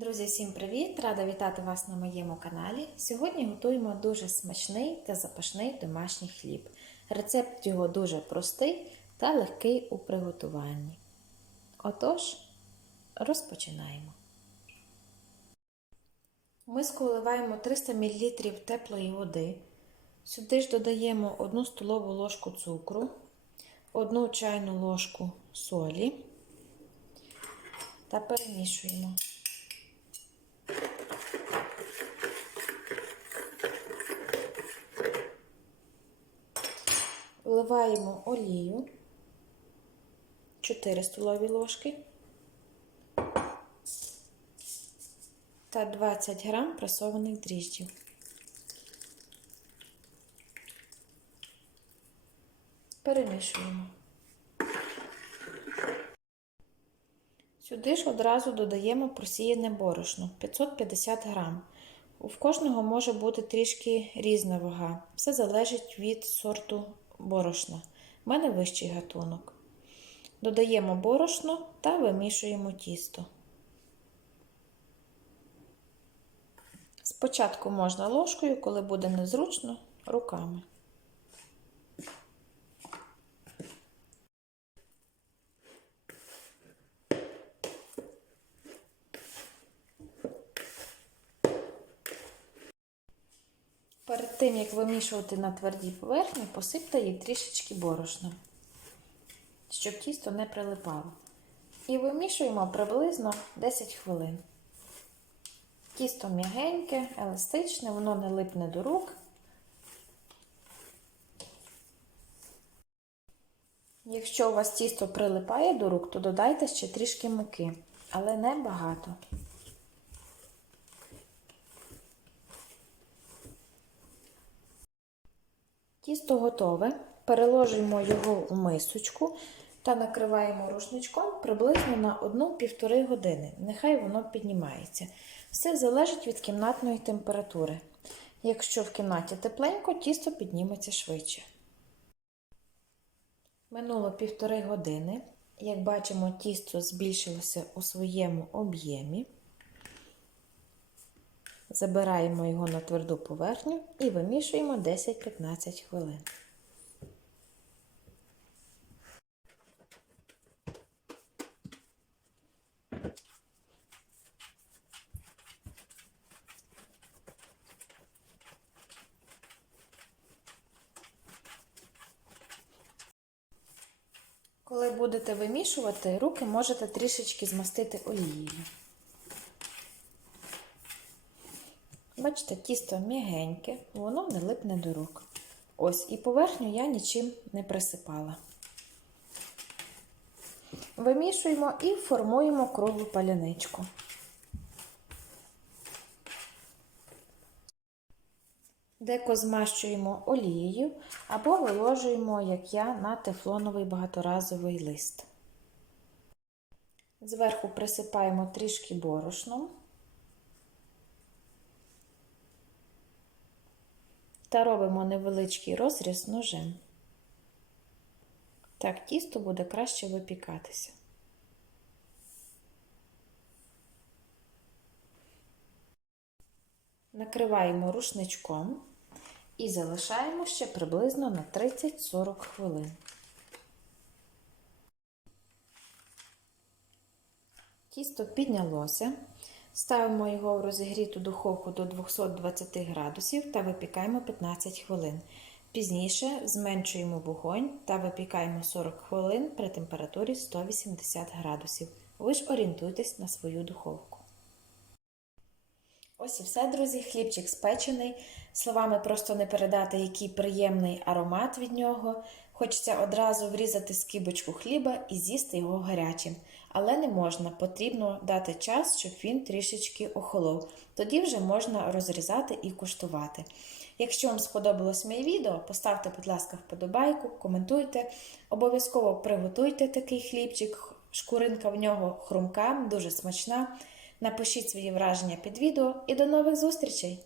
Друзі, всім привіт! Рада вітати вас на моєму каналі. Сьогодні готуємо дуже смачний та запашний домашній хліб. Рецепт його дуже простий та легкий у приготуванні. Отож, розпочинаємо. В миску вливаємо 300 мл теплої води. Сюди ж додаємо 1 столову ложку цукру, 1 чайну ложку солі та перемішуємо. Вливаємо олію 4 столові ложки та 20 грам пресованих дріжджів. Перемішуємо. Сюди ж одразу додаємо просіяне борошно 550 грам. У кожного може бути трішки різна вага. Все залежить від сорту борошна. У мене вищий гатунок. Додаємо борошно та вимішуємо тісто. Спочатку можна ложкою, коли буде незручно, руками. Тим, як вимішувати на твердій поверхні, посипте її трішечки борошном, щоб тісто не прилипало. І вимішуємо приблизно 10 хвилин. Тісто м'ягеньке, еластичне, воно не липне до рук. Якщо у вас тісто прилипає до рук, то додайте ще трішки муки, але не багато. Тісто готове. Переложимо його у мисочку та накриваємо рушничком приблизно на 1-1,5 години. Нехай воно піднімається. Все залежить від кімнатної температури. Якщо в кімнаті тепленько, тісто підніметься швидше. Минуло півтори години. Як бачимо, тісто збільшилося у своєму об'ємі. Забираємо його на тверду поверхню і вимішуємо 10-15 хвилин. Коли будете вимішувати, руки можете трішечки змастити олією. Бачите, тісто м'ягеньке, воно не липне до рук. Ось, і поверхню я нічим не присипала. Вимішуємо і формуємо круглу паляничку. Деко змащуємо олією або виложуємо, як я, на тефлоновий багаторазовий лист. Зверху присипаємо трішки борошном. Та робимо невеличкий розріз ножем. Так тісто буде краще випікатися. Накриваємо рушничком і залишаємо ще приблизно на 30-40 хвилин. Тісто піднялося. Ставимо його в розігріту духовку до 220 градусів та випікаємо 15 хвилин. Пізніше зменшуємо вогонь та випікаємо 40 хвилин при температурі 180 градусів. Ви ж орієнтуйтесь на свою духовку. Ось і все, друзі, хлібчик спечений. Словами просто не передати, який приємний аромат від нього. Хочеться одразу врізати скибочку хліба і з'їсти його гарячим. Але не можна, потрібно дати час, щоб він трішечки охолов. Тоді вже можна розрізати і куштувати. Якщо вам сподобалось моє відео, поставте, будь ласка, вподобайку, коментуйте. Обов'язково приготуйте такий хлібчик, шкуринка в нього хрумка, дуже смачна. Напишіть свої враження під відео і до нових зустрічей!